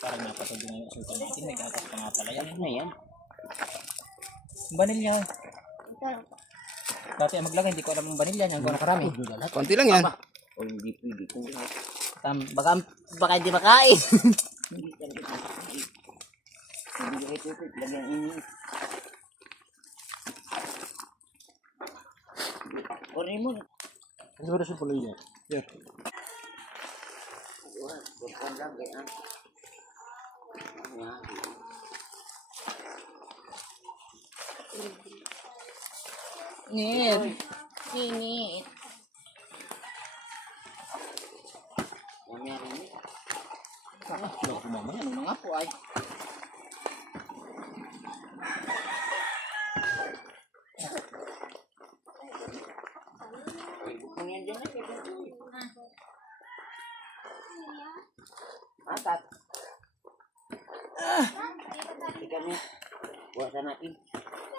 Parang napatod yung asukan natin. May katas pa nga pala yan. Ano na yan? Vanilya. Dati ang maglagay, hindi ko alam yung vanilya niya. Kung nakarami. Konti lang yan. O hindi pwede kung lahat. Baka hindi makain. Hindi talaga pwede. Hindi ka ito, lagyan ini. Kunin mo. Ano ba siya pala yan? Yeah. Bukan lang kaya. Nit. Nini. Mamaya rin. Ano kumamaya? Ano na nga po ay. Bukan yan dyan eh. Atat. Ika mo. Buwasan natin.